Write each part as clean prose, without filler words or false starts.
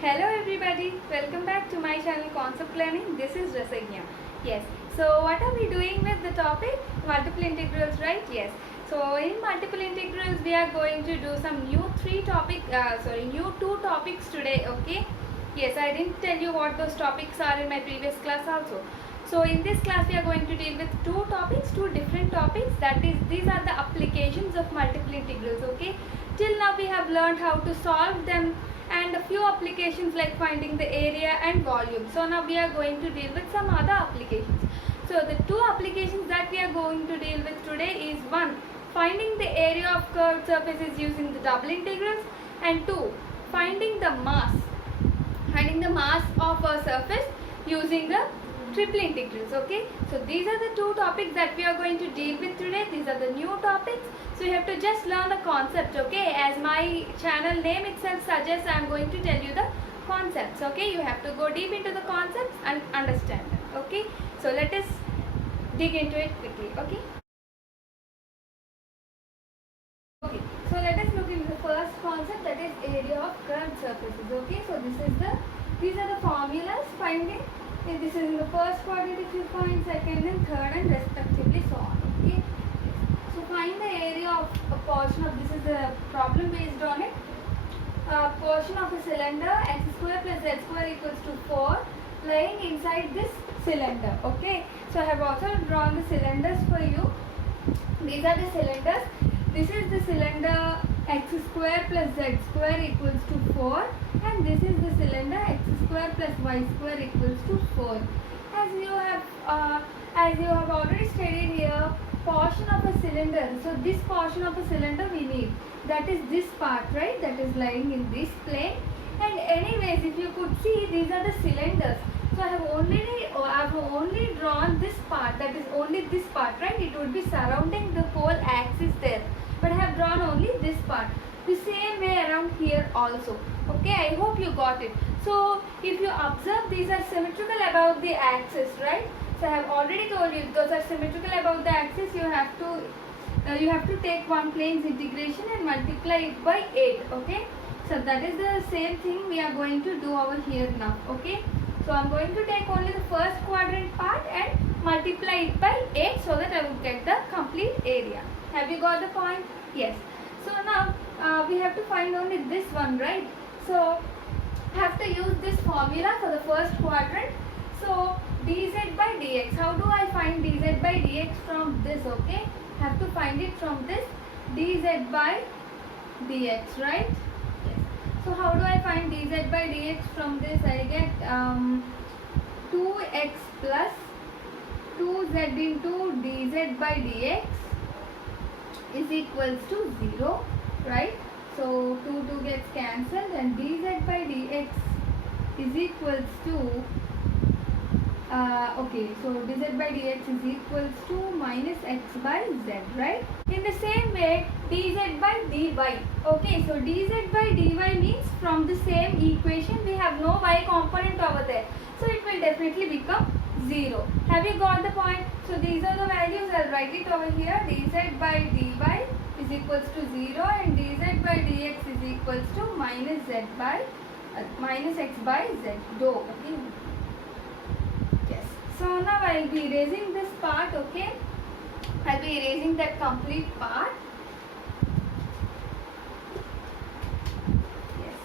Hello everybody, welcome back to my channel Concept Learning. This is Rasagna. Yes, so what are we doing with the topic? Multiple integrals, right? Yes. So in multiple integrals we are going to do some new two topics today, okay? Yes, I didn't tell you what those topics are in my previous class also. So in this class we are going to deal with two topics, two different topics. That is, these are the applications of multiple integrals, okay? Till now we have learned how to solve them and a few applications like finding the area and volume. So now we are going to deal with some other applications. So the two applications that we are going to deal with today is one, finding the area of curved surfaces using the double integrals, and two, finding the mass of a surface using the triple integrals. Okay, so these are the two topics that we are going to deal with today. These are the new topics, so you have to just learn the concept. Okay, as my channel name itself suggests, I am going to tell you the concepts. Okay, you have to go deep into the concepts and understand them. Okay, so let us dig into it quickly. Okay, so let us look into the first concept, that is area of curved surfaces. Okay, so these are the formulas finding. This is in the first quadrant if you find, second and third and respectively, so on. Okay, so find the area of a portion of, this is a problem based on it, a portion of a cylinder x square plus z square equals to 4 lying inside this cylinder. Okay, so I have also drawn the cylinders for you. These are the cylinders. This is the cylinder x square plus z square equals to 4, and this is the cylinder x square plus y square equals to 4. As you have already studied here, portion of a cylinder. So this portion of a cylinder we need, that is this part, right? That is lying in this plane. And anyways, if you could see, these are the cylinders. So I have only drawn this part, that is only this part, right? It would be surrounding the whole axis there, but I have drawn only this part. The same way around here also. Okay, I hope you got it. So if you observe, these are symmetrical about the axis, right? So I have already told you, those are symmetrical about the axis. You have to take one plane's integration and multiply it by 8. Okay, so that is the same thing we are going to do over here now. Okay, so I am going to take only the first quadrant part and multiply it by 8 so that I would get the complete area. Have you got the point? Yes. So now we have to find only this one, right? So I have to use this formula for the first quadrant. So dz by dx. How do I find dz by dx from this? Okay, I have to find it from this dz by dx, right? Yes. So how do I find dz by dx from this? I get 2x plus 2z into dz by dx is equals to 0, right? So 2 gets cancelled and dz by dx is equals to okay, so dz by dx is equals to minus x by z, right? In the same way, dz by dy. Okay, so dz by dy means from the same equation we have no y component over there, so it will definitely become 0. Have you got the point? So these are the values. I'll write it over here. Dz by dy is equals to 0 and dz by dx is equals to minus x by z. Okay. Yes. So now I'll be erasing this part. Okay. I'll be erasing that complete part. Yes.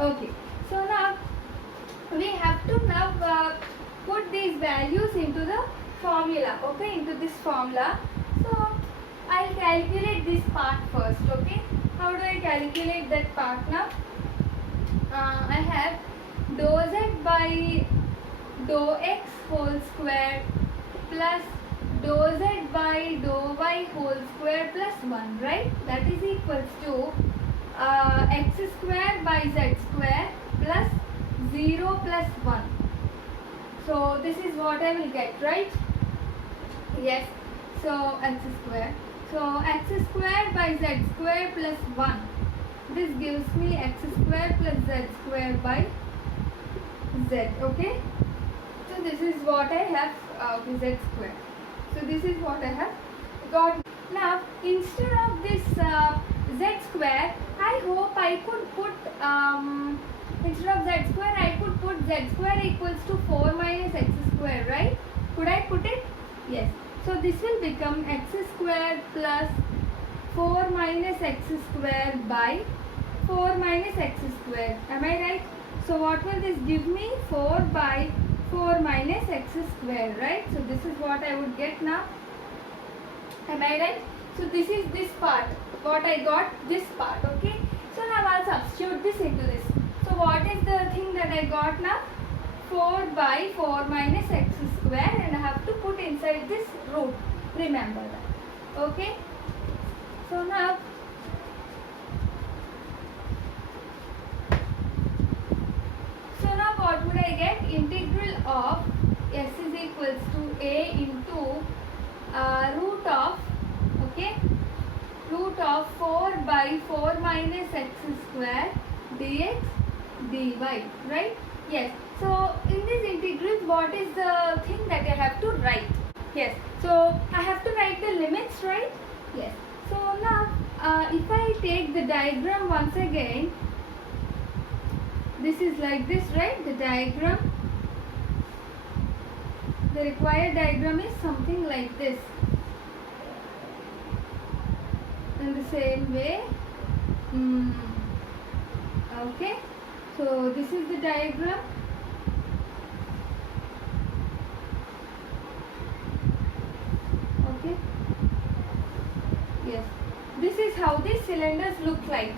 Okay. So now we have to put these values into the formula. Okay, into this formula. So I'll calculate this part first. Okay, how do I calculate that part now? I have dou z by dou x whole square plus dou z by dou y whole square plus 1, right? That is equals to x square by z square plus 0 plus 1. So this is what I will get, right? Yes. So x square. So x square by z square plus 1. This gives me x square plus z square by z. Okay. So this is what I have. Okay, z square. So this is what I have got. Now instead of this z square, I hope I could put instead of z square I could put z square equals to 4 minus x square, right? Could I put it? Yes. So this will become x square plus 4 minus x square by 4 minus x square. Am I right? So what will this give me? 4 by 4 minus x square, right? So this is what I would get now. Am I right? So this is this part. What I got, this part, okay? So now I'll substitute this into this. So what is the thing that I got now? 4 by 4 minus x square, and I have to put inside this root. Remember that. Okay? So now what would I get? Integral of s is equals to a into root of, okay, root of 4 by 4 minus x square dx dy, right? Yes. So in this integral, what is the thing that I have to write? Yes. So I have to write the limits, right? Yes. So now if I take the diagram once again, this is like this, right? The diagram, the required diagram is something like this. In the same way, okay. So this is the diagram. Okay. Yes. This is how these cylinders look like.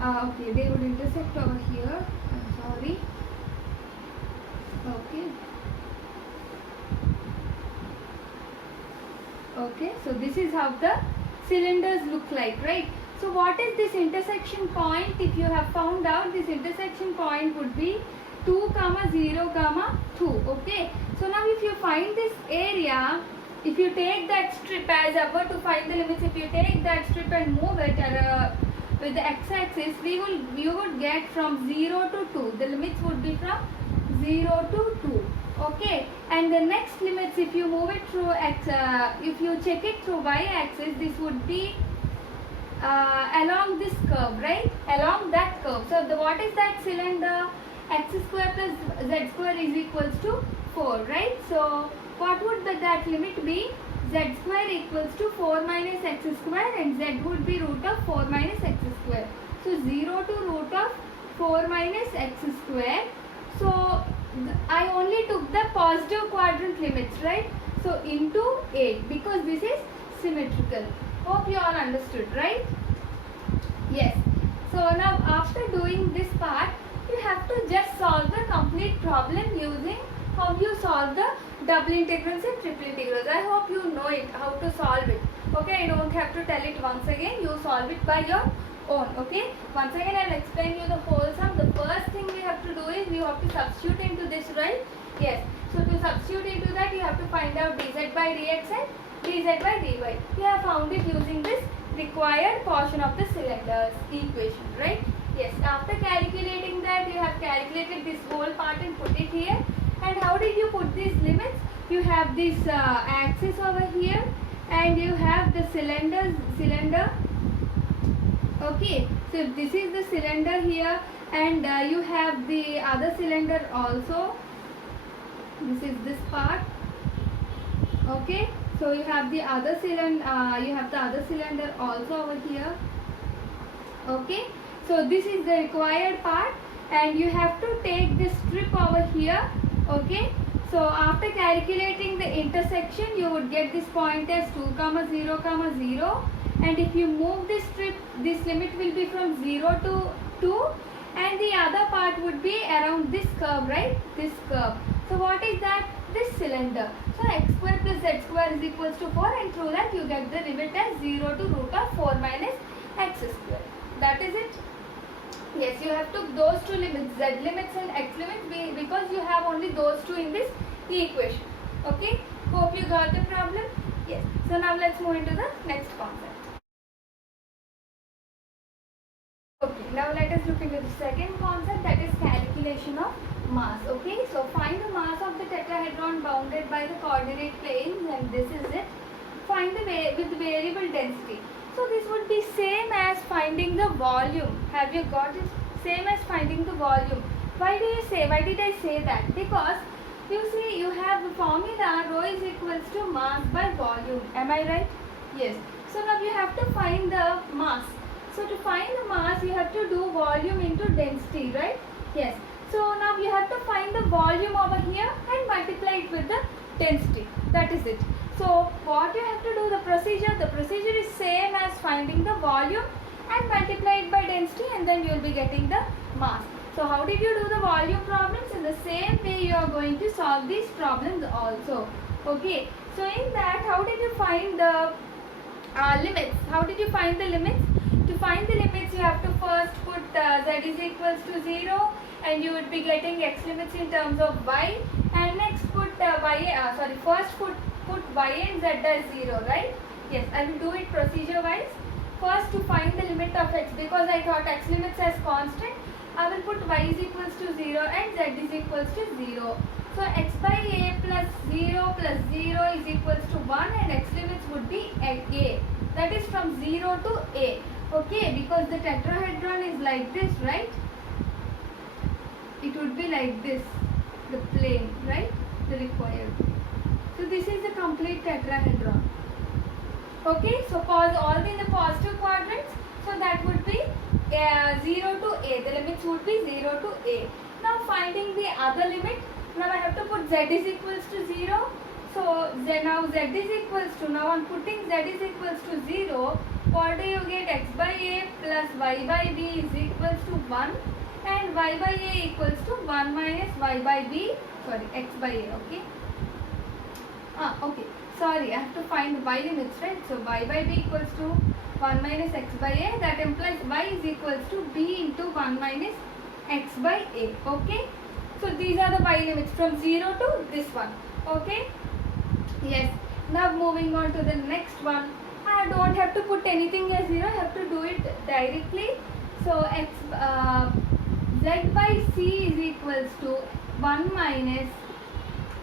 Okay, they would intersect over here. I'm sorry. Okay. Okay, so this is how the cylinders look like, right? So what is this intersection point? If you have found out, this intersection point would be 2, 0, 2. Okay. So now if you find this area, if you take that strip as ever to find the limits, if you take that strip and move it with the x-axis, you would get from 0 to 2. The limits would be from 0 to 2. Okay, and the next limits, if you move it through if you check it through y-axis, this would be along this curve, right? Along that curve. So what is that cylinder? X square plus z square is equals to 4, right? So what would that limit be? Z square equals to 4 minus x square, and z would be root of 4 minus x square. So 0 to root of 4 minus x square. So I only took the positive quadrant limits, right? So into 8, because this is symmetrical. Hope you all understood, right? Yes. So now after doing this part, you have to just solve the complete problem using how you solve the double integrals and triple integrals. I hope you know it, how to solve it. Okay, I don't have to tell it once again. You solve it by your own. Okay, once again I will explain you the whole sum. The first thing we have to do is we have to substitute into this, right? Yes. So to substitute into that, you have to find out dz by dx and dz by dy. We have found it using this required portion of the cylinder's equation, right? Yes. After calculating that, you have calculated this whole part and put it here. And how did you put these limits? You have this axis over here, and you have the cylinder. Okay, so this is the cylinder here, and you have the other cylinder also. This is this part. Okay, so you have the other cylinder. You have the other cylinder also over here. Okay, so this is the required part, and you have to take this strip over here. Okay, so after calculating the intersection, you would get this point as 2, 0, 0. And if you move this strip, this limit will be from 0 to 2, and the other part would be around this curve, right? This curve. So what is that? This cylinder. So x square plus z square is equals to 4, and through that you get the limit as 0 to root of 4 minus x square. That is it. Yes, you have took those two limits, z limits and x limits, because you have only those two in this equation. Okay, hope you got the problem. Yes, so now let's move into the next concept. Okay, now let us look into the second concept, that is calculation of mass. Okay, so find the mass of the tetrahedron bounded by the coordinate planes, and this is it. Find the with variable density. So this would be same as finding the volume. Have you got it? Same as finding the volume. Why did I say that? Because you see, you have the formula rho is equals to mass by volume. Am I right? Yes. So now you have to find the mass. So to find the mass, you have to do volume into density, right? Yes. So now you have to find the volume over here and multiply it with the density. That is it. So what you have to do, the procedure is same as finding the volume and multiply it by density, and then you will be getting the mass. So how did you do the volume problems? In the same way you are going to solve these problems also. Okay. So in that, how did you find the limits? How did you find the limits? To find the limits, you have to first put z is equals to 0, and you would be getting x limits in terms of y, and next put first put y and z as 0, right? Yes, I will do it procedure wise. First, to find the limit of x, because I thought x limits as constant, I will put y is equals to 0 and z is equals to 0. So x by a plus 0 is equals to 1, and x limits would be a. That is from 0 to a. Okay, because the tetrahedron is like this, right? It would be like this, the plane, right? The required. So this is the complete tetrahedron. Okay, so pause all in the positive quadrants. So that would be 0 to a. The limits would be 0 to a. Now finding the other limit. Now I have to put z is equals to 0. So now z is equals to, now I'm putting z is equals to 0. What do you get? X by a plus y by b is equals to 1, and y by a equals to 1 minus y by b, x by a, okay? Okay, sorry, I have to find the y limits, right? So y by b equals to 1 minus x by a, that implies y is equals to b into 1 minus x by a, okay? So these are the y limits from 0 to this one, okay? Yes, now moving on to the next one. I don't have to put anything as 0, I have to do it directly. So z by c is equals to 1 minus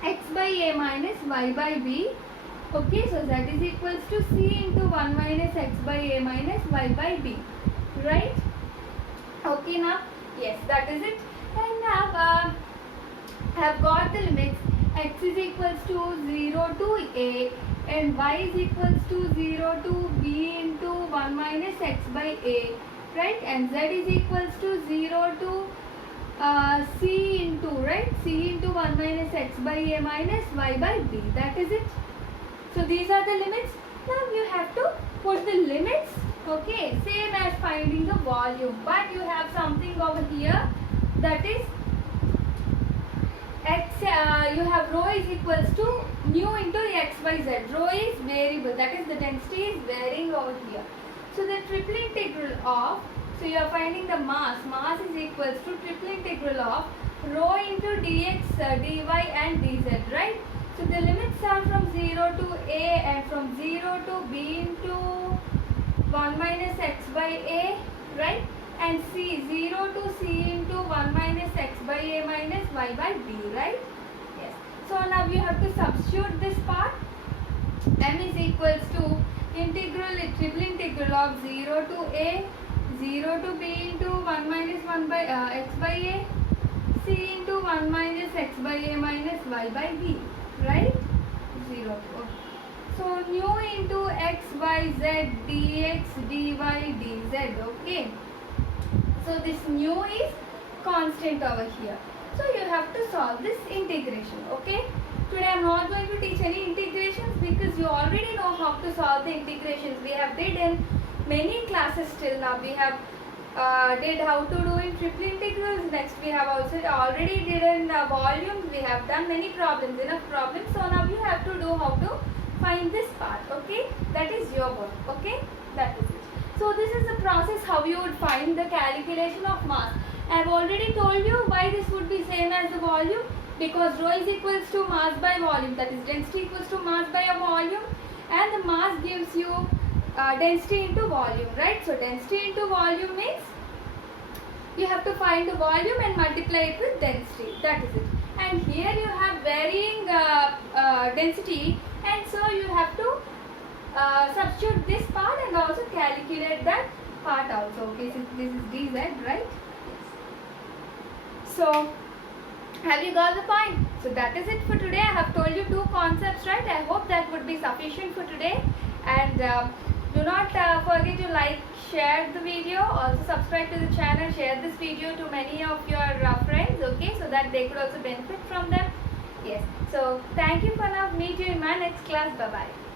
x by a minus y by b. Okay, so z is equals to c into 1 minus x by a minus y by b. Right? Okay, now, yes, that is it. And now I have got the limits. X is equals to 0 to a, and y is equals to 0 to b into 1 minus x by a, right? And z is equals to 0 to c into, right? c into 1 minus x by a minus y by b. That is it. So these are the limits. Now you have to put the limits, okay? Same as finding the volume, but you have something over here, that is x, you have rho is equals to nu into x by z. Rho is variable, that is the density is varying over here. So the triple integral of, so you are finding the mass is equals to triple integral of rho into dx, dy and dz, right? So the limits are from 0 to a and from 0 to b into 1 minus x by a, right? And c, 0 to c into 1 minus x by a minus y by b, right? Yes. So now you have to substitute this part. M is equals to triple integral of 0 to a, 0 to b into 1 minus 1 by x by a, c into 1 minus x by a minus y by b, right? 0. Okay. So nu into x, y, z, dx, dy, dz, okay? So this nu is constant over here. So you have to solve this integration, okay? Today I am not going to teach any integrations because you already know how to solve the integrations. We have did in many classes till now. We have did how to do in triple integrals. Next we have also already did in volumes. We have done many problems, enough problems. So now you have to do how to find this part, okay? That is your work, okay? That is it. So this is the process how you would find the calculation of mass. I have already told you why this would be same as the volume, because rho is equals to mass by volume, that is density equals to mass by a volume, and the mass gives you density into volume, right? So density into volume means you have to find the volume and multiply it with density, that is it. And here you have varying density, and so you have to substitute this part and also calculate that part also. Okay, so this is dz, right? So have you got the point? So that is it for today. I have told you 2 concepts, right? I hope that would be sufficient for today. And do not forget to like, share the video. Also subscribe to the channel. Share this video to many of your friends, okay? So that they could also benefit from them. Yes. So thank you for now. Meet you in my next class. Bye-bye.